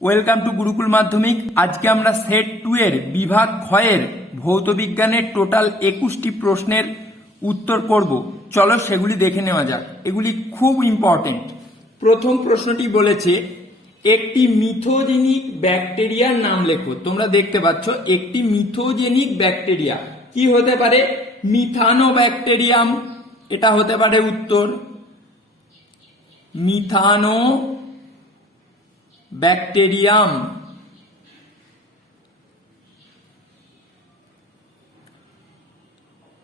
Welcome to Gurukul মাধ্যমিক। আজকে আমরা সেট 2 এর বিভাগ ক্ষয়ের ভৌত বিজ্ঞানের টোটাল 21টি প্রশ্নের উত্তর করব। চলো সেগুলি দেখে নেওয়া যাক। এগুলি খুব ইম্পর্টেন্ট। প্রথম প্রশ্নটি বলেছে একটি মিথোজেনিক ব্যাকটেরিয়ার নাম লেখো। তোমরা দেখতে পাচ্ছ একটি মিথোজেনিক ব্যাকটেরিয়া কি হতে পারে? মিথানোব্যাকটেরিয়াম, এটা হতে পারে উত্তর। মিথানো ব্যাকটেরিয়াম।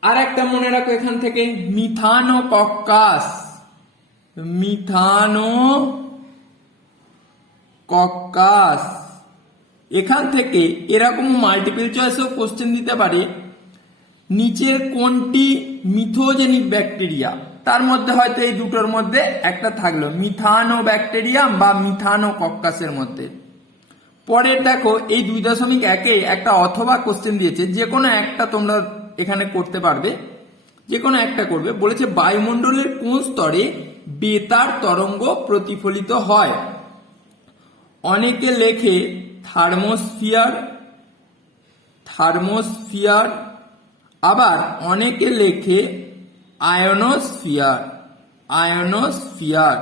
আর একটা মনে রাখো এখান থেকে, মিথানোকক্কাস। মিথানোকক্কাস। এখান থেকে এরকম মাল্টিপল চয়েসেও কোশ্চেন দিতে পারে, নিচের কোনটি মিথোজেনিক ব্যাকটেরিয়া? তার মধ্যে হয়তো এই দুটোর মধ্যে একটা থাকলো, মিথানোব্যাকটেরিয়াম বা মিথানোকক্কাসের মধ্যে। পরের দেখো এই 2.1 একটা অথবা কোশ্চেন দিয়েছে, যে কোনো একটা তোমরা এখানে করতে পারবে, যে কোনো একটা করবে। বলেছে বায়ুমণ্ডলের কোন স্তরে বেতার তরঙ্গ প্রতিফলিত হয়? অনেকে লেখে থার্মোস্ফিয়ার, আবার অনেকে লেখে আয়োনোস্ফিয়ার।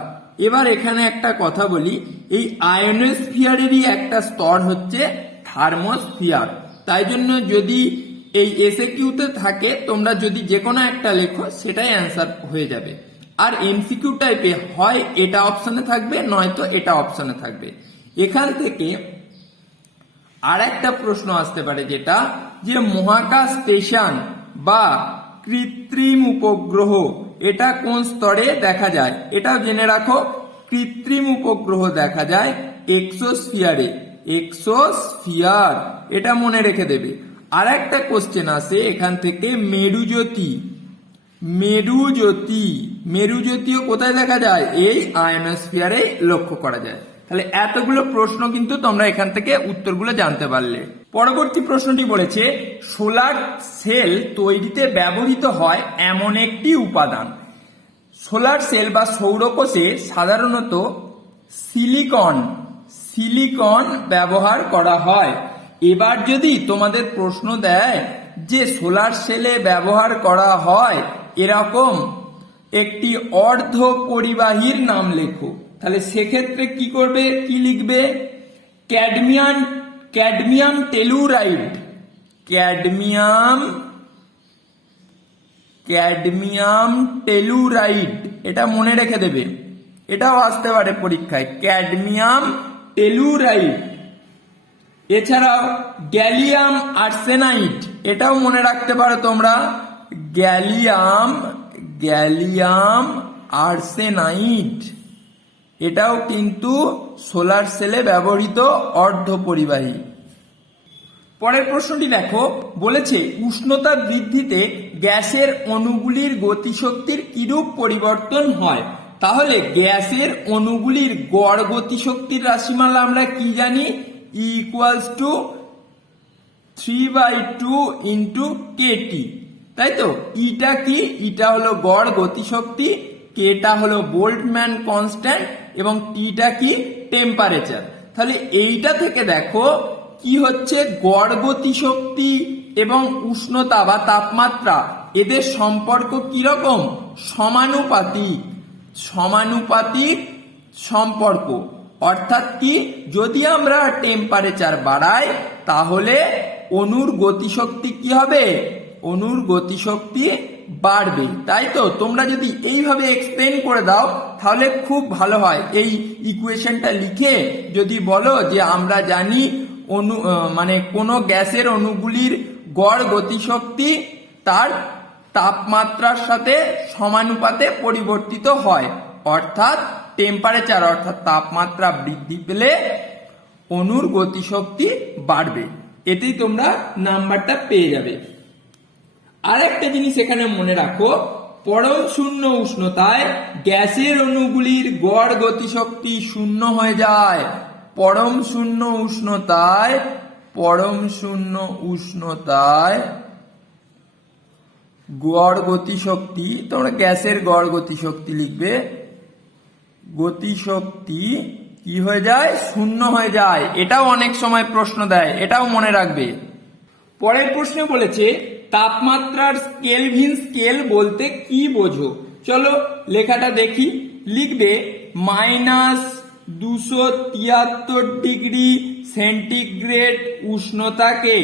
এবার এখানে একটা কথা বলি, এই আয়োনোস্ফিয়ারেরই একটা স্তর হচ্ছে থার্মোস্ফিয়ার। তাই জন্য যদি এই এসএকিউতে থাকে, তোমরা যদি যে কোনো একটা লেখো সেটাই অ্যান্সার হয়ে যাবে। আর এমসিকিউ টাইপে হয় এটা অপশনে থাকবে, নয়তো এটা অপশনে থাকবে। এখান থেকে আর একটা প্রশ্ন আসতে পারে, যেটা যে মহাকাশ স্টেশন বা কৃত্রিম উপগ্রহ এটা কোন স্তরে দেখা যায়? এটাও জেনে রাখো, কৃত্রিম উপগ্রহ দেখা যায় এক্সোস্ফিয়ার। এটা মনে রেখে দেবে। আর একটা কোশ্চেন আসে এখান থেকে, মেরুজ্যোতিও কোথায় দেখা যায়? এই আয়োনোস্ফিয়ারে লক্ষ্য করা যায়। তাহলে এতগুলো প্রশ্ন কিন্তু তোমরা এখান থেকে উত্তরগুলো জানতে পারলে। পরবর্তী প্রশ্নটি বলেছে সোলার সেল তৈরিতে ব্যবহৃত হয় এমন একটি উপাদান। সোলার সেল বা সৌরকোষে সাধারণত সিলিকন ব্যবহার করা হয়। এবার যদি তোমাদের প্রশ্ন দেয় যে সোলার সেলে ব্যবহার করা হয় এরকম একটি অর্ধ পরিবাহীর নাম লেখো, তাহলে সেক্ষেত্রে কি করবে, কি লিখবে? ক্যাডমিয়াম টেলুরাইড। এটা মনে রেখে দেবে, এটাও আসতে পারে পরীক্ষায়, ক্যাডমিয়াম টেলুরাইড। এছাড়াও গ্যালিয়াম আর্সেনাইড, এটাও মনে রাখতে পারো তোমরা, গ্যালিয়াম আর্সেনাইড। এটাও কিন্তু সোলার সেলে ব্যবহৃত অর্ধপরিবাহী। পরের প্রশ্নটি দেখো, বলেছে উষ্ণতা বৃদ্ধিতে গ্যাসের অণুগুলির গতিশক্তির কিরূপ পরিবর্তন হয়? তাহলে গ্যাসের অণুগুলির গড় গতিশক্তির রাশিমালা আমরা কি জানি? E=3/2 × kT, তাই তো? ইটা কি? ইটা হলো গড় গতিশক্তি, কেটা হলো বোল্টম্যান কনস্ট্যান্ট, এবং টিটা কি? টেম্পারেচার। তাহলে এইটা থেকে দেখো কি হচ্ছে, গড় গতিশক্তি এবং উষ্ণতা বা তাপমাত্রা এদের সম্পর্ক কিরকম? সমানুপাতিক সম্পর্ক। অর্থাৎ কি, যদি আমরা টেম্পারেচার বাড়াই তাহলে অণুর গতিশক্তি কি হবে? অণুর গতিশক্তি বাড়বে, তাই তো? তোমরা যদি এইভাবে এক্সপ্লেন করে দাও তাহলে খুব ভালো হয়। এই ইকুয়েশনটা লিখে যদি বলো যে আমরা জানি কোনো গ্যাসের অণুগুলির গড় গতিশক্তি তার তাপমাত্রার সাথে সমানুপাতে পরিবর্তিত হয়, অর্থাৎ টেম্পারেচার অর্থাৎ তাপমাত্রা বৃদ্ধি পেলে অণুর গতিশক্তি বাড়বে। এতেই তোমরা নাম্বারটা পেয়ে যাবে। আর একটা জিনিস এখানে মনে রাখো, পরম শূন্য উষ্ণতায় গ্যাসের অণুগুলির গড় গতিশক্তি শূন্য হয়ে যায়। পরম শূন্য উষ্ণতায় গড় গতিশক্তি, তোমরা গ্যাসের গড় গতিশক্তি লিখবে, গতিশক্তি কি হয়ে যায়? শূন্য হয়ে যায়। এটাও অনেক সময় প্রশ্ন দেয়, এটাও মনে রাখবে। পরের প্রশ্নে বলেছে তাপমাত্রার কেলভিন স্কেল বলতে কি বোঝো? চলো লেখাটা দেখি। লিখবে -273 সেন্টিগ্রেড উষ্ণতাকে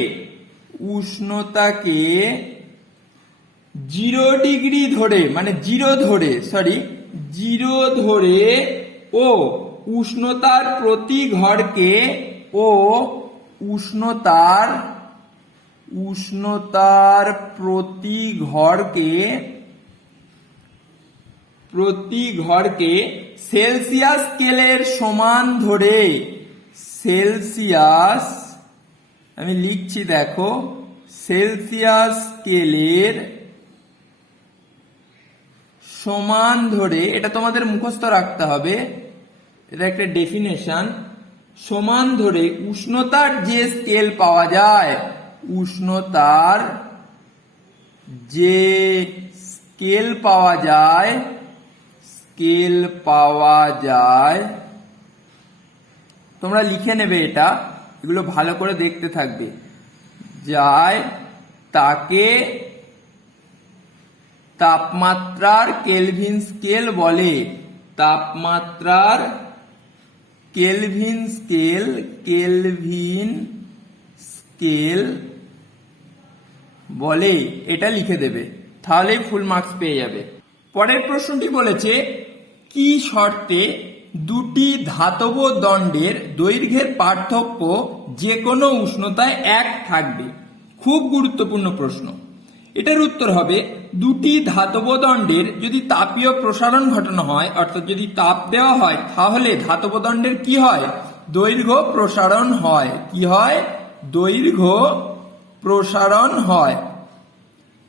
0 ডিগ্রি ধরে, মানে জিরো ধরে ও উষ্ণতার প্রতি ঘরকে প্রতি ঘরকে সেলসিয়াস স্কেলের সমান ধরে, আমি লিখছি দেখো, সেলসিয়াস স্কেলের সমান ধরে, এটা তোমাদের মুখস্থ রাখতে হবে, এটা একটা ডেফিনেশন। সমান ধরে উষ্ণতার যে স্কেল পাওয়া যায়, তোমরা লিখে নেবে এটা, এগুলো ভালো করে দেখতে থাকবে, তাকে তাপমাত্রার কেলভিন স্কেল বলে। তাপমাত্রার কেলভিন স্কেল বলে, এটা লিখে দেবে, তাহলেই ফুল মার্কস পেয়ে যাবে। পরের প্রশ্নটি বলেছে কি শর্তে দুটি ধাতব দণ্ডের দৈর্ঘ্যের পার্থক্য যে কোনো উষ্ণতায় এক থাকবে? খুব গুরুত্বপূর্ণ প্রশ্ন। এটার উত্তর হবে দুটি ধাতব দণ্ডের যদি তাপীয় প্রসারণ ঘটানো হয়, অর্থাৎ যদি তাপ দেওয়া হয়, তাহলে ধাতব দণ্ডের কি হয়? দৈর্ঘ্য প্রসারণ হয়। কি হয়? দৈর্ঘ্য প্রসারণ হয়।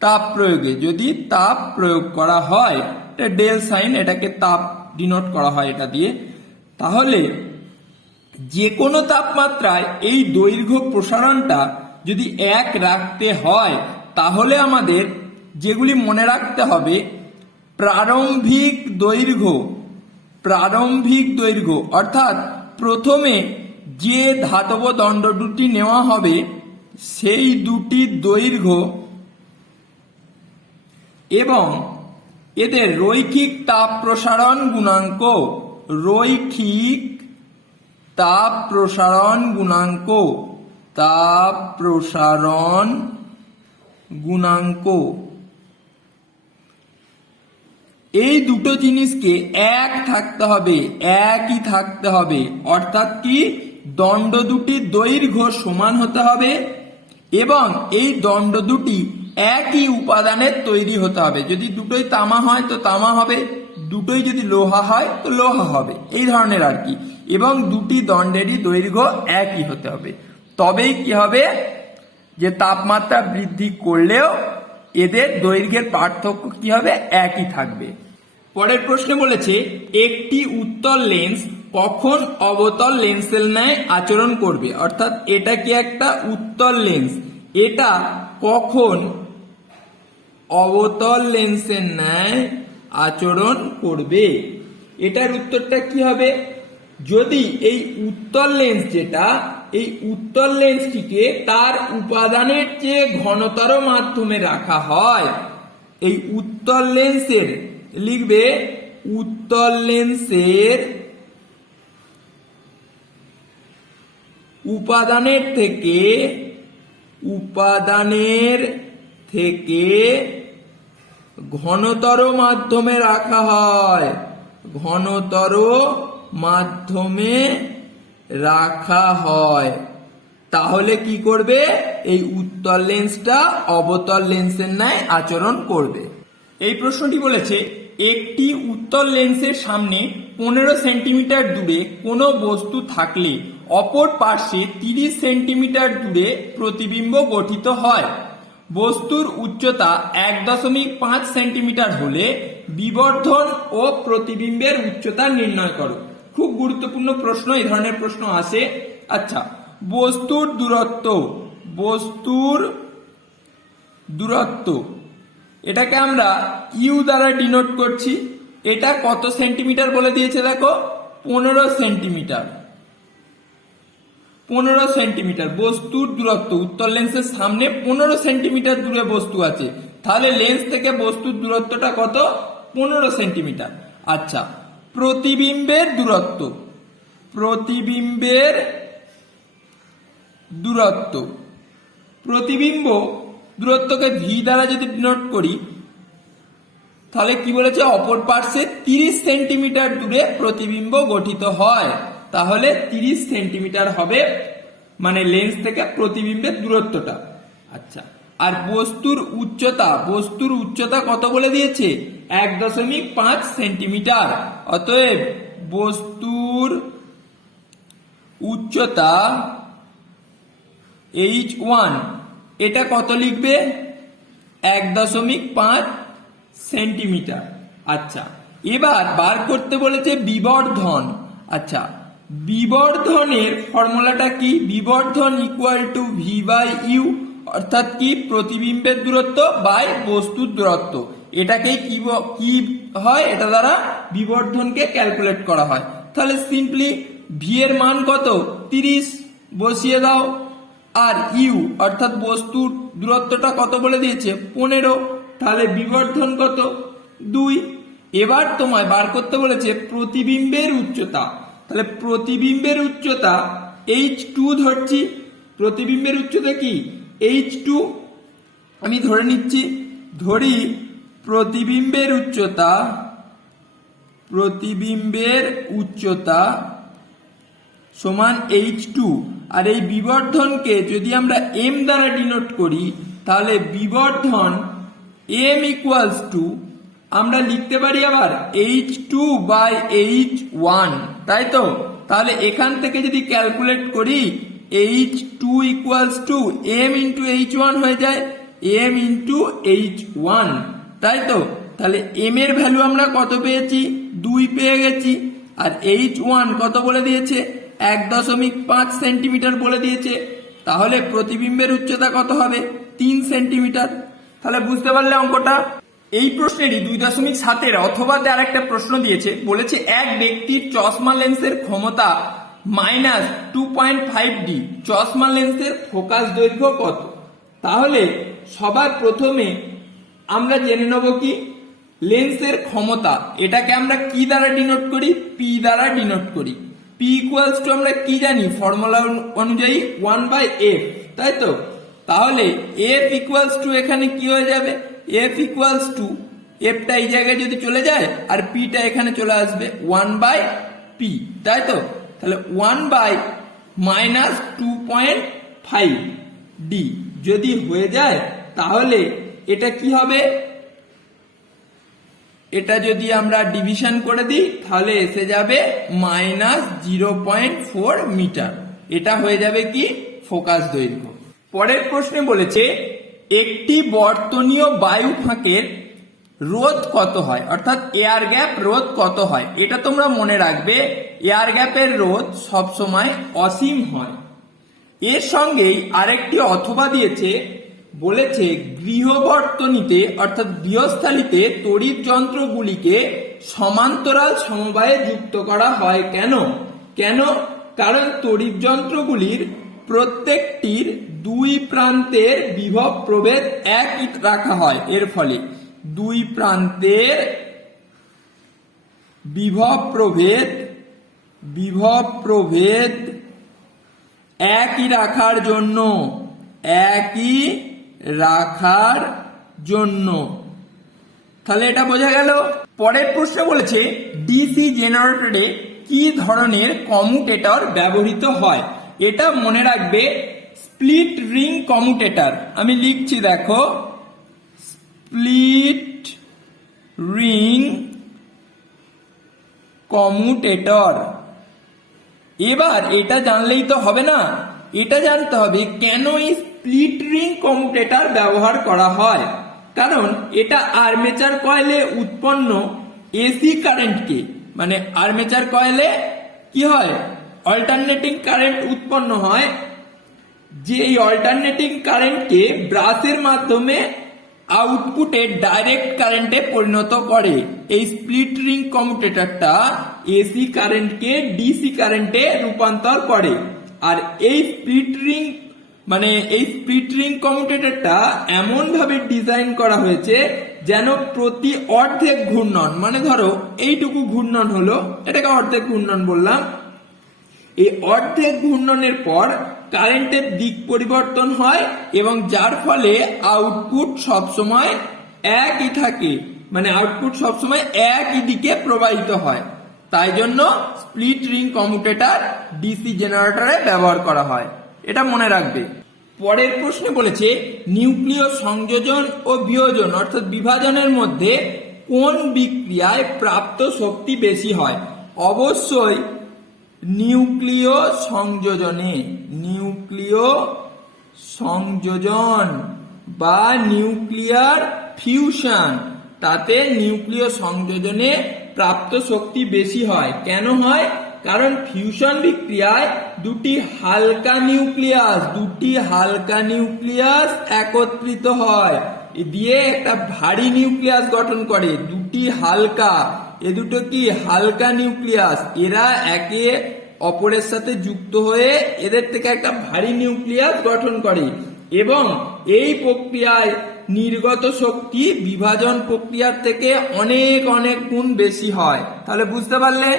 তাপ প্রয়োগে, যদি তাপ প্রয়োগ করা হয়, এটা ডেল সাইন, এটাকে তাপ ডিনোট করা হয় এটা দিয়ে। তাহলে যে কোনো তাপমাত্রায় এই দৈর্ঘ্য প্রসারণটা যদি এক রাখতে হয়, তাহলে আমাদের যেগুলি মনে রাখতে হবে, প্রারম্ভিক দৈর্ঘ্য অর্থাৎ প্রথমে যে ধাতব দণ্ড দুটি নেওয়া হবে সেই দুটির দৈর্ঘ্য এবং এদের রৈখিক তাপ প্রসারণ গুণাঙ্ক, এই দুটো জিনিসকে একই থাকতে হবে। অর্থাৎ কি? দণ্ড দুটির দৈর্ঘ্য সমান হতে হবে এবং এই দণ্ড দুটি একই উপাদানের তৈরি হতে হবে। যদি দুটোই তামা হয় তো তামা হবে, দুটোই যদি লোহা হয় তো লোহা হবে, এই ধরনের আর কি। এবং দুটি দণ্ডেরই দৈর্ঘ্য একই হতে হবে, তবেই কি হবে? যে তাপমাত্রা বৃদ্ধি করলেও এদের দৈর্ঘ্যের পার্থক্য কি হবে? একই থাকবে। পরের প্রশ্নে বলেছে একটি উত্তল লেন্স কখন অবতল লেন্সের ন্যায় আচরণ করবে? অর্থাৎ এটা কি একটা উত্তল লেন্স, এটা কখন অবতল লেন্সের ন্যায় আচরণ করবে? এটার উত্তরটা কি হবে? যদি এই উত্তল লেন্স এই উত্তল লেন্সটিকে তার উপাদানের চেয়ে ঘনতর মাধ্যমে রাখা হয়, এই উত্তল লেন্সের, লিখবে উত্তল লেন্সের উপাদানের থেকে ঘনতর মাধ্যমে রাখা হয়, তাহলে কি করবে? এই উত্তল লেন্সটা অবতল লেন্সের ন্যায় আচরণ করবে। এই প্রশ্নটি বলেছে একটি উত্তল লেন্সের সামনে 15 সেন্টিমিটার দূরে কোনো বস্তু থাকলে অপর পার্শ্বে 30 সেন্টিমিটার দূরে প্রতিবিম্ব গঠিত হয়। বস্তুর উচ্চতা 1.5 সেন্টিমিটার হলে বিবর্ধন ও প্রতিবিম্বের উচ্চতা নির্ণয় করো। খুব গুরুত্বপূর্ণ প্রশ্ন, এই ধরনের প্রশ্ন আসে। আচ্ছা, বস্তুর দূরত্ব এটাকে আমরা ইউ দ্বারা ডিনোট করছি। এটা কত সেন্টিমিটার বলে দিয়েছে দেখো, 15 সেন্টিমিটার। 15 সেন্টিমিটার বস্তুর দূরত্ব, উত্তর লেন্সের সামনে 15 সেন্টিমিটার দূরে বস্তু আছে, তাহলে লেন্স থেকে বস্তুর দূরত্বটা কত? 15 সেন্টিমিটার। আচ্ছা, প্রতিবিম্বের দূরত্ব, প্রতিবিম্বের দূরত্ব, প্রতিবিম্ব দূরত্বকে ভি দ্বারা যদি ডিনোট করি, তাহলে কি বলেছে? অপর পার্শ্বে 30 সেন্টিমিটার দূরে প্রতিবিম্ব গঠিত হয়, তাহলে 30 সেন্টিমিটার হবে মানে লেন্স থেকে প্রতিবিম্বের দূরত্বটা। আচ্ছা, আর বস্তুর উচ্চতা, বস্তুর উচ্চতা কত বলে দিয়েছে? 1.5 সেন্টিমিটার। অতএব বস্তুর উচ্চতা h1 এটা কত লিখবে? 1.5 সেন্টিমিটার। আচ্ছা, এবার বার করতে বলেছে বিবর্ধন। আচ্ছা, বিবর্ধনের ফর্মুলাটা কি? বিবর্ধন equal to V by U, অর্থাৎ কি? প্রতিবিম্বের দূরত্ব বাই বস্তুর দূরত্ব। এটাকে কি হয়? এটা দ্বারা বিবর্ধনকে ক্যালকুলেট করা হয়। তাহলে সিম্পলি ভি এর মান কত? 30 বসিয়ে দাও, আর ইউ অর্থাৎ বস্তুর দূরত্বটা কত বলে দিয়েছে? 15। তাহলে বিবর্ধন কত? 2। এবার তোমায় বার করতে বলেছে প্রতিবিম্বের উচ্চতা। তাহলে প্রতিবিম্বের উচ্চতা h2 ধরছি। প্রতিবিম্বের উচ্চতা কি? h2 আমি ধরে নিচ্ছি। ধরি প্রতিবিম্বের উচ্চতা, প্রতিবিম্বের উচ্চতা সমান h2, আর এই বিবর্ধনকে যদি আমরা m দ্বারা ডিনোট করি, তাহলে বিবর্ধন m ইকুয়ালস টু আমরা লিখতে পারি আবার h2 বাই h1, তাই তো? তাহলে এখান থেকে যদি ক্যালকুলেট করি h2 equals to m into h1 হয়ে যায় m ইন্টু h1, তাই তো? তাহলে m এর ভ্যালু আমরা কত পেয়েছি? 2 পেয়ে গেছি। আর h1 কত বলে দিয়েছে? 1.5 সেন্টিমিটার বলে দিয়েছে। তাহলে প্রতিবিম্বের উচ্চতা কত হবে? 3 সেন্টিমিটার। তাহলে বুঝতে পারলে অঙ্কটা? এই প্রশ্নেরই 2.7 অথবা আর একটা প্রশ্ন দিয়েছে, বলেছে এক ব্যক্তির চশমা লেন্সের ক্ষমতা -2.5D, চশমা লেন্সের ফোকাস দৈর্ঘ্য কত? তাহলে সবার প্রথমে আমরা জেনে নেব কি লেন্সের ক্ষমতা, এটাকে আমরা কি দ্বারা ডিনোট করি? পি দ্বারা ডিনোট করি। পি ইকুয়ালস টু আমরা কি জানি? ফর্মুলা অনুযায়ী 1/f, তাই তো? তাহলে f ইকুয়ালস টু এখানে কি হয়ে যাবে? f ইকুয়ালস টু এফটা এই জায়গায় যদি চলে যায় আর পিটা এখানে চলে আসবে 1/p, তাই তো? তাহলে 1/-2.5d যদি হয়ে যায় তাহলে এটা কি হবে? এটা যদি আমরা ডিভিশন করে দিই তাহলে এসে যাবে -0.4 মিটার। এটা হয়ে যাবে কি? ফোকাস দৈর্ঘ্য। পরের প্রশ্নে বলেছে একটি বর্তনীয় বায়ু ফাঁকের রোধ কত হয়, অর্থাৎ এয়ার গ্যাপ রোধ কত হয়? এটা তোমরা মনে রাখবে, এয়ার গ্যাপের রোধ সবসময় অসীম হয়। এর সঙ্গেই আরেকটি অথবা দিয়েছে, বলেছে গৃহবর্তনীতে অর্থাৎ গৃহস্থালিতে তড়িৎ যন্ত্রগুলিকে সমান্তরাল সমবায়ে যুক্ত করা হয় কেন? কেন? কারণ তড়িৎ যন্ত্রগুলির প্রত্যেকটির দুই প্রান্তের বিভব প্রভেদ একই রাখা হয়। এর ফলে দুই প্রান্তের বিভব প্রভেদ একই রাখার জন্য তাহলে এটা বোঝা গেল। পরের প্রশ্ন বলেছে ডিসি জেনারেটরে কি ধরনের কমিউটেটর ব্যবহৃত হয়? এটা মনে রাখবে স্প্লিট রিং কমিউটেটর। আমি লিখছি, দেখো, স্প্লিট রিং কমিউটেটর। এবার এটা জানলেই তো হবে না, এটা জানতে হবে কেন এই স্প্লিট রিং কমিউটেটর ব্যবহার করা হয়। কারণ এটা আর্মেচার কয়েলে উৎপন্ন এসি কারেন্টকে, মানে আর্মেচার কয়েলে কি হয়? অল্টারনেটিং কারেন্ট উৎপন্ন হয়, যে এই অল্টারনেটিং কারেন্টকে ব্রাশের মাধ্যমে আউটপুটে ডাইরেক্ট কারেন্টে পরিণত করে। এই স্প্লিট রিং কমিউটেটরটা এসি কারেন্টকে ডিসি কারেন্টে রূপান্তর করে। আর এই স্প্লিট রিং কমিউটেটরটা এমন ভাবে ডিজাইন করা হয়েছে যেন প্রতি অর্ধেক ঘূর্ণন, মানে ধরো এইটুকু ঘূর্ণন হলো, এটাকে অর্ধেক ঘূর্ণন বললাম, এই অর্ধেক ঘূর্ণনের পর কারেন্টের দিক পরিবর্তন হয় এবং যার ফলে আউটপুট সবসময় একই থাকে, মানে আউটপুট সবসময় একই দিকে প্রবাহিত হয়। তাই জন্য স্প্লিট রিং কমিউটেটর ডিসি জেনারেটরে ব্যবহার করা হয়, এটা মনে রাখবে। পরের প্রশ্নে বলেছে নিউক্লিয় সংযোজন ও বিয়োজন অর্থাৎ বিভাজনের মধ্যে কোন বিক্রিয়ায় প্রাপ্ত শক্তি বেশি হয়? অবশ্যই নিউক্লিয় সংযোজন বা নিউক্লিয়ার ফিউশন, তাতে নিউক্লিয় সংযোজনে প্রাপ্ত শক্তি বেশি হয়। কেন হয়? কারণ ফিউশন বিক্রিয়ায় দুটি হালকা নিউক্লিয়াস একত্রিত হয়, দিয়ে একটা ভারী নিউক্লিয়াস গঠন করে। দুটি হালকা, এ দুটো কি হালকা নিউক্লিয়াস, এরা একে অপরের সাথে যুক্ত হয়ে এদের থেকে একটা ভারী নিউক্লিয়াস গঠন করে এবং এই প্রক্রিয়ায় নির্গত শক্তি বিভাজন প্রক্রিয়ার থেকে অনেক অনেক গুণ বেশি হয়। তাহলে বুঝতে পারলে?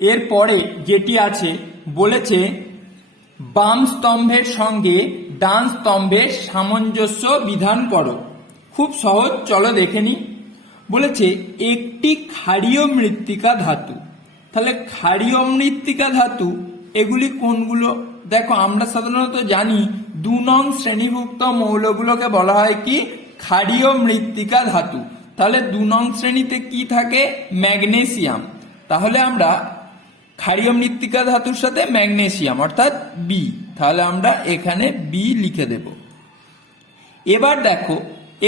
এরপরে যেটি আছে বলেছে বাম স্তম্ভের সঙ্গে ডান স্তম্ভের সামঞ্জস্য বিধান করো। খুব সহজ, চলো দেখে নি। বলেছে একটি ক্ষারীয় মৃত্তিকা ধাতু। তাহলে ক্ষারীয় মৃত্তিকা ধাতু এগুলি কোনগুলো? দেখো আমরা সাধারণত জানি 2 নং শ্রেণীভুক্ত মৌলগুলোকে বলা হয় কি? ক্ষারীয় মৃত্তিকা ধাতু। তাহলে 2 নং শ্রেণীতে কি থাকে? ম্যাগনেসিয়াম। তাহলে আমরা ক্ষারীয় মৃত্তিকা ধাতুর সাথে ম্যাগনেসিয়াম অর্থাৎ বি, তাহলে আমরা এখানে বি লিখে দেব। এবার দেখো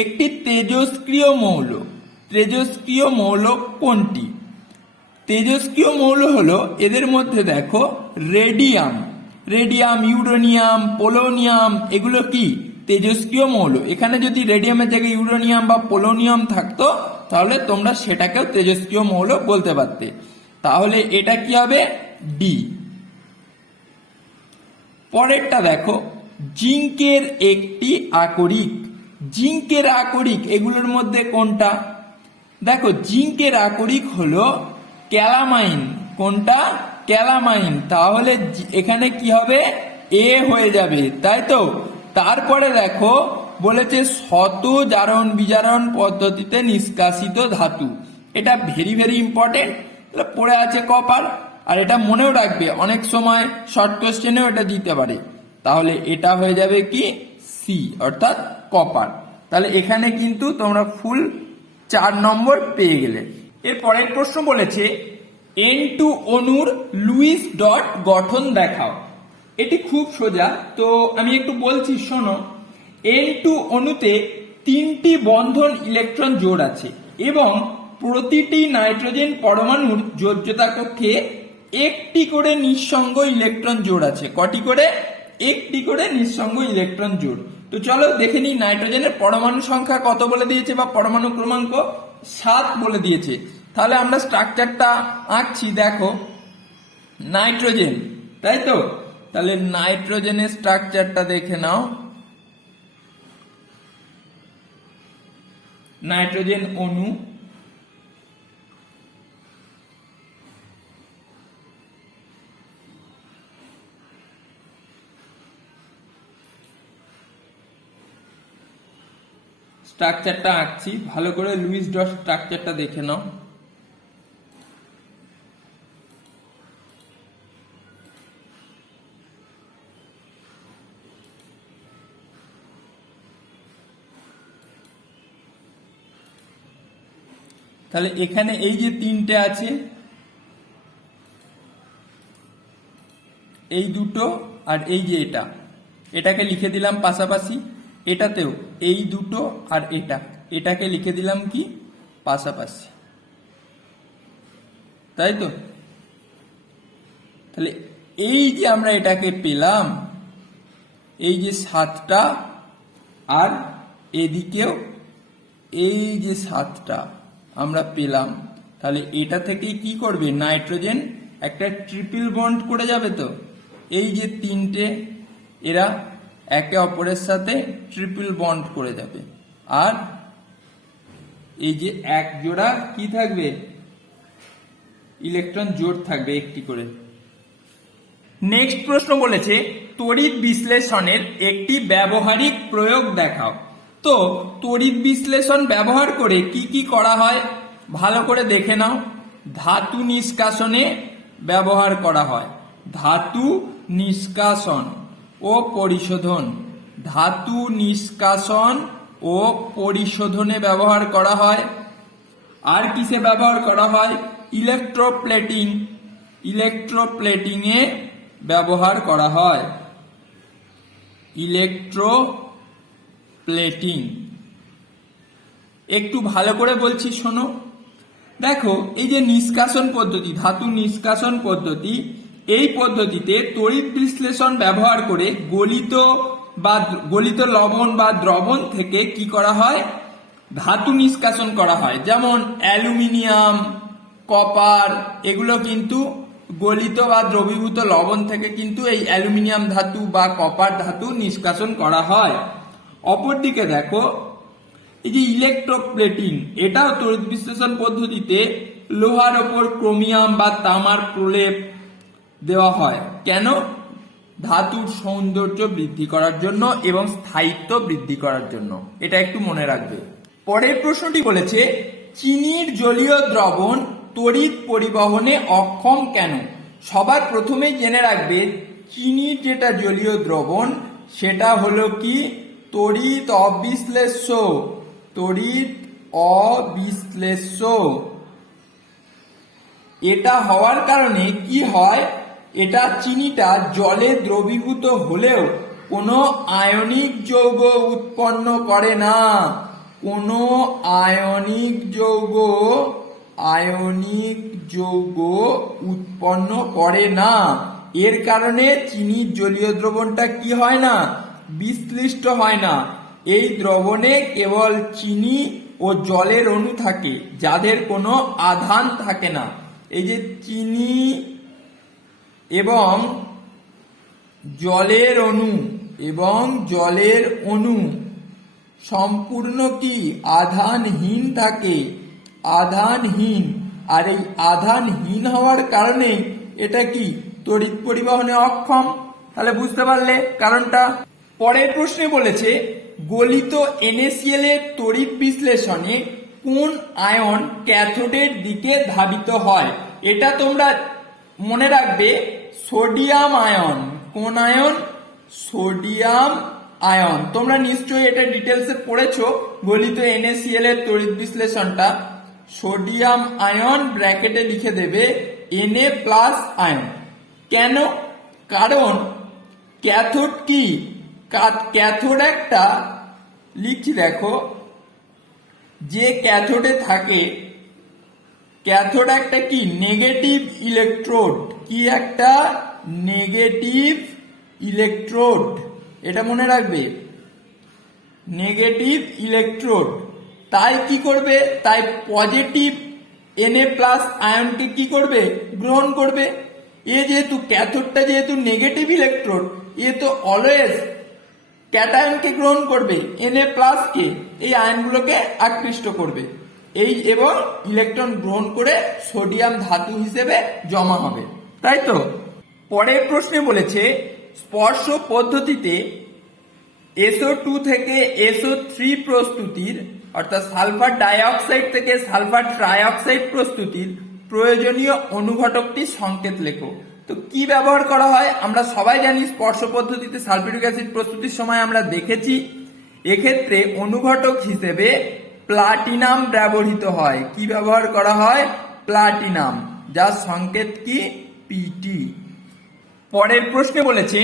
একটি তেজস্ক্রিয় মৌল কোনটি? তেজস্ক্রিয় মৌল হলো এদের মধ্যে দেখো রেডিয়াম, ইউরেনিয়াম, পোলোনিয়াম, এগুলো কি তেজস্ক্রিয় মৌল। এখানে যদি রেডিয়ামের জায়গায় ইউরেনিয়াম বা পোলোনিয়াম থাকতো তাহলে তোমরা সেটাকেও তেজস্ক্রিয় মৌল বলতে পারতে। তাহলে এটা কি হবে? ডি। পরেরটা দেখো জিঙ্কের একটি আকরিক, এগুলোর মধ্যে কোনটা? দেখো জিঙ্কের আকরিক হলো ক্যালামাইন। কোনটা? ক্যালামাইন। তাহলে এখানে কি হবে? এ হয়ে যাবে, তাই তো। তারপরে দেখো বলেছে শত জারণ বিজারণ পদ্ধতিতে নিষ্কাশিত ধাতু, এটা ভেরি ভেরি ইম্পর্টেন্ট। পড়ে আছে কপার, আর এটা মনেও রাখবে, অনেক সময় শর্ট কোশ্চেনেও এটা দিতে পারে। তাহলে এটা হয়ে যাবে কি? সি অর্থাৎ কপার। তাহলে এখানে কিন্তু তোমরা ফুল 4 নম্বর পেয়ে গেলে। এর পরের প্রশ্ন বলেছে N2 অণুর লুইস ডট গঠন দেখাও। এটি খুব সোজা, তো আমি একটু বলছি শোনো। N2 অণুতে 3টি বন্ধন ইলেকট্রন জোড় আছে এবং প্রতিটি নাইট্রোজেন পরমাণুর যোজ্যতা কক্ষে একটি করে নিঃসঙ্গ ইলেকট্রন জোড় আছে। কটি করে? একটি করে নিঃসঙ্গ ইলেকট্রন জোড়। তো চলো দেখে নিই নাইট্রোজেনের পরমাণু সংখ্যা কত বলে দিয়েছে বা পরমাণু ক্রমাঙ্ক 7 বলে দিয়েছে। তাহলে আমরা স্ট্রাকচারটা আঁকছি। দেখো নাইট্রোজেন, তাই তো। তাহলে নাইট্রোজেনের স্ট্রাকচারটা দেখে নাও। নাইট্রোজেন অণু, স্ট্রাকচারটা আঁকছি, ভালো করে লুইস ডট স্ট্রাকচারটা দেখে নাও। তাহলে এখানে এই যে 3টে আছে, এই দুটো আর এই যে এটাকে লিখে দিলাম পাশাপাশি। এটাতেও এই দুটো আর এটাকে লিখে দিলাম কি? পাশাপাশি, তাই তো। তাহলে এই যে আমরা এটাকে পেলাম, এই যে 7টা, আর এদিকেও এই যে 7টা আমরা পেলাম, তাহলে এটা থেকে কি করবে, নাইট্রোজেন একটা ট্রিপল বন্ড করে যাবে। তো এই যে 3টে এরা একে অপরের সাথে ট্রিপল বন্ড করে যাবে, আর এই যে এক জোড়া কি থাকবে, ইলেকট্রন জোড় থাকবে একটি করে। নেক্সট প্রশ্ন বলেছে তড়িৎ বিশ্লেষণের একটি ব্যবহারিক প্রয়োগ দেখাও। তো তড়িৎ বিশ্লেষণ ব্যবহার করে কি কি করা হয় ভালো করে দেখে নাও। ধাতু নিষ্কাশনে ব্যবহার করা হয়, ধাতু নিষ্কাশন ও পরিশোধন, ধাতু নিষ্কাশন ও পরিশোধনে ব্যবহার করা হয়। আর কিসে ব্যবহার করা হয়, ইলেকট্রোপ্লেটিং, ইলেকট্রোপ্লেটিং এ ব্যবহার করা হয়, ইলেকট্রোপ্লেটিং। একটু ভালো করে বলছি শোনো। দেখো এই যে নিষ্কাশন পদ্ধতি, ধাতু নিষ্কাশন পদ্ধতি, এই পদ্ধতিতে তড়িৎ বিশ্লেষণ ব্যবহার করে গলিত লবণ বা দ্রবণ থেকে কি করা হয়, ধাতু নিষ্কাশন করা হয়। যেমন অ্যালুমিনিয়াম, কপার, এগুলো কিন্তু গলিত বা দ্রবীভূত লবণ থেকে কিন্তু এই অ্যালুমিনিয়াম ধাতু বা কপার ধাতু নিষ্কাশন করা হয়। অপরদিকে দেখো এই যে ইলেকট্রোপ্লেটিং, এটাও তড়িৎ বিশ্লেষণ পদ্ধতিতে লোহার ওপর ক্রোমিয়াম বা তামার প্রলেপ দেওয়া হয়। কেন, ধাতুর সৌন্দর্য বৃদ্ধি করার জন্য এবং স্থায়িত্ব বৃদ্ধি করার জন্য, এটা একটু মনে রাখবে। পরের প্রশ্নটি বলেছে চিনির জলীয় দ্রবণ তড়িৎ পরিবহনে অক্ষম কেন। সবার প্রথমেই জেনে রাখবে চিনির যেটা জলীয় দ্রবণ সেটা হলো কি তড়িৎ অবিশ্লেষ্য, তড়িৎ অবিশ্লেষ্য। এটা হওয়ার কারণে কি হয়, এটা চিনিটা জলে দ্রবীভূত হলেও কোনো আয়নিক যৌগ উৎপন্ন করে না, কোনো আয়নিক যৌগ উৎপন্ন করে না। এর কারণে চিনির জলীয় দ্রবণটা কি হয় না, বিশ্লিষ্ট হয় না। এই দ্রবণে কেবল চিনি ও জলের অণু থাকে, যাদের কোনো আধান থাকে না। এই যে চিনি এবং জলের অণু সম্পূর্ণ কি আধানহীন থাকে, আধানহীন। আর এই আধানহীন হওয়ার কারণে এটা কি তড়িৎ পরিবহনে অক্ষম। তাহলে বুঝতে পারলে কারণটা। পরের প্রশ্নে বলেছে গলিত NaCl এর তড়িৎ বিশ্লেষণে কোন আয়ন ক্যাথোডের দিকে ধাবিত হয়। এটা তোমরা মনে রাখবে, সোডিয়াম আয়ন। কোন আয়ন, সোডিয়াম আয়ন। তোমরা নিশ্চয়ই এটা ডিটেলসে পড়েছো, গলিত NaCl এর তড়িৎ বিশ্লেষণটা। সোডিয়াম আয়ন ব্র্যাকেটে লিখে দেবে Na+ আয়ন। কেন, কারণ ক্যাথোড কি, ক্যাথোড একটা লিখছি দেখো, যে ক্যাথোডে থাকে, ক্যাথোড একটা কি নেগেটিভ ইলেকট্রোড, কি একটা নেগেটিভ ইলেকট্রোড, এটা মনে রাখবে, নেগেটিভ ইলেকট্রোড। তাই কি করবে, তাই পজিটিভ Na+ আয়নকে কি করবে, গ্রহণ করবে। এ যেহেতু ক্যাথোডটা যেহেতু নেগেটিভ ইলেকট্রোড, এ তো অলওয়েজ ক্যাটায়নকে গ্রহণ করবে, Na+ কে, এই আয়নগুলোকে আকৃষ্ট করবে, এই এবং ইলেকট্রন গ্রহণ করে সোডিয়াম ধাতু হিসেবে জমা হবে, তাই তো। পরের প্রশ্নে বলেছে স্পর্শ পদ্ধতিতে SO2 থেকে SO3 প্রস্তুতির, অর্থাৎ সালফার ডাইঅক্সাইড থেকে সালফার ট্রাইঅক্সাইড প্রস্তুতির প্রয়োজনীয় অনুঘটকটি সংকেত লেখো। তো কি ব্যবহার করা হয়, আমরা সবাই জানি স্পর্শ পদ্ধতিতে সালফিউরিক অ্যাসিড প্রস্তুতির সময় আমরা দেখেছি, এক্ষেত্রে অনুঘটক হিসেবে প্লাটিনাম ব্যবহৃত হয়। কি ব্যবহার করা হয়, প্লাটিনাম, যার সংকেত কি Pt। পরের প্রশ্নে বলেছে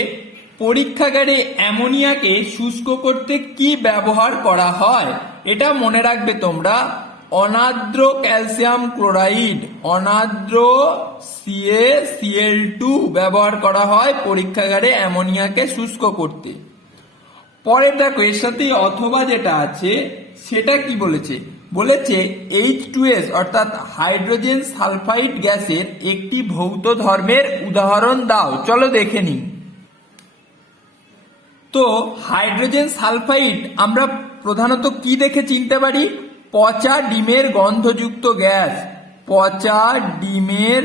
পরীক্ষাগারে অ্যামোনিয়াকে শুষ্ক করতে কি ব্যবহার করা হয়। এটা মনে রাখবে তোমরা, অনার্দ্র ক্যালসিয়াম ক্লোরাইড, অনার্দ্র CaCl2 ব্যবহার করা হয় পরীক্ষাগারে অ্যামোনিয়াকে শুষ্ক করতে। পরে দেখো এর সাথে অথবা যেটা আছে সেটা কি বলেছে, বলেছে H2S অর্থাৎ হাইড্রোজেন সালফাইড গ্যাসের একটি ভৌত ধর্মের উদাহরণ দাও। চলো দেখে নিই। তো হাইড্রোজেন সালফাইড আমরা প্রধানত কি দেখে চিনতে পারি? পচা ডিমের গন্ধযুক্ত গ্যাস, পচা ডিমের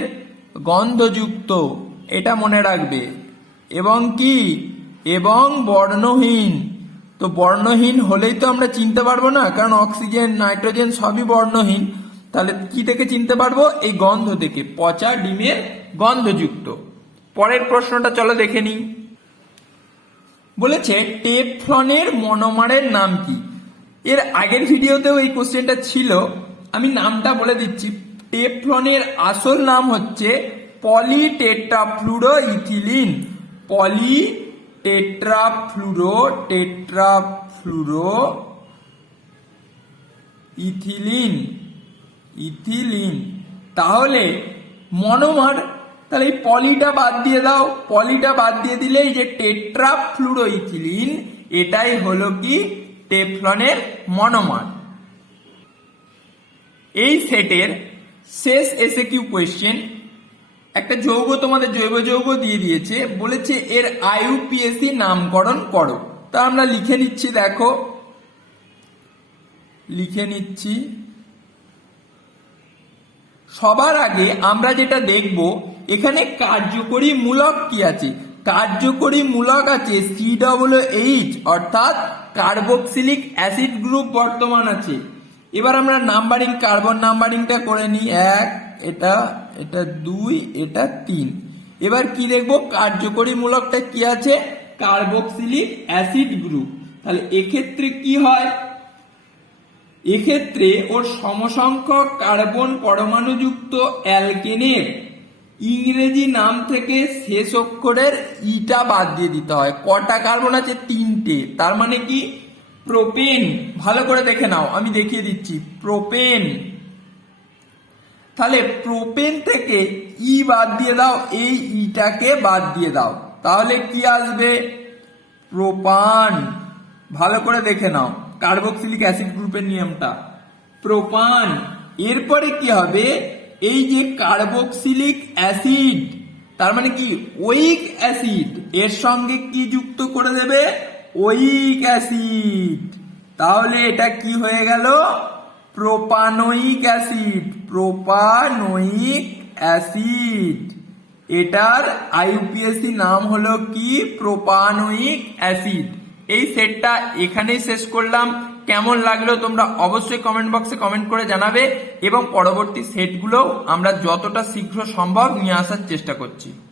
গন্ধযুক্ত, এটা মনে রাখবে। এবং কি, এবং বর্ণহীন। তো বর্ণহীন হলেই তো আমরা চিনতে পারবো না, কারণ অক্সিজেন নাইট্রোজেন সবই বর্ণহীন। তাহলে কি থেকে চিনতে পারবো? এই গন্ধ থেকে, পচা ডিমের গন্ধযুক্ত। পরের প্রশ্নটা চলো দেখে নিই। বলেছে টেফলনের মনোমারের নাম কি? এর আগের ভিডিওতেও এই কোশ্চেনটা ছিল, আমি নামটা বলে দিচ্ছি। টেফলনের আসল নাম হচ্ছে পলিটেট্রাফ্লুরো ইথিলিন। Tetrafluoro ethylene. তাহলে মনোমার, তাহলে এই পলিটা বাদ দিয়ে দাও, পলিটা বাদ দিয়ে দিলে এই যে টেট্রাফ্লুরো ইথিলিন, এটাই হলো কি টেফলনের মনোমার। এই সেটের শেষ এসএকিউ কোয়েশ্চেন, একটা যৌগ তোমাদের জৈব যৌগ দিয়ে দিয়েছে, বলেছে এর আইইউপিএসি নামকরণ করো। তা আমরা লিখে নিচ্ছি, দেখো লিখে নিচ্ছি। সবার আগে আমরা যেটা দেখব, এখানে কার্যকরী মূলক কি আছে? কার্যকরী মূলক আছে COOH অর্থাৎ কার্বক্সিলিক অ্যাসিড গ্রুপ বর্তমান আছে। এবার আমরা নাম্বারিং, কার্বন নাম্বারিংটা করে নিই। 1, এটা 2, এটা 3। এবার কি দেখবো? কার্যকরী মূলকটা কি আছে? Carboxylic acid group. তাহলে এক্ষেত্রে কি হয়? এক্ষেত্রে ওর সমসংখ্যক কার্বন পরমাণুযুক্ত অ্যালকেনের ইংরেজি নাম থেকে শেষ অক্ষরের ইটা বাদ দিয়ে দিতে হয়। কটা কার্বন আছে? 3টে। তার মানে কি? প্রোপেন। ভালো করে দেখে নাও, আমি দেখিয়ে দিচ্ছি। প্রোপেন। তাহলে প্রোপেন থেকে ই বাদ দিয়ে দাও, এই ইটাকে বাদ দিয়ে দাও, তাহলে কি আসবে? প্রোপান। ভালো করে দেখে নাও কার্বক্সিলিক অ্যাসিড গ্রুপের নিয়মটা, প্রোপান। এরপরে কি হবে? এই যে কার্বক্সিলিক অ্যাসিড, তার মানে কি? ওইক অ্যাসিড, এর সঙ্গে কি যুক্ত করে দেবে? ওইক অ্যাসিড। তাহলে এটা কি হয়ে গেল? Propanoic acid. প্রোপানোইক অ্যাসিড, এটার আইইউপিএসি নাম হলো কি? Propanoic acid. এই সেটটা এখানেই শেষ করলাম। কেমন লাগলো তোমরা অবশ্যই কমেন্ট বক্সে কমেন্ট করে জানাবে, এবং পরবর্তী সেটগুলো আমরা যতটা শীঘ্র সম্ভব নিয়ে আসার চেষ্টা করছি।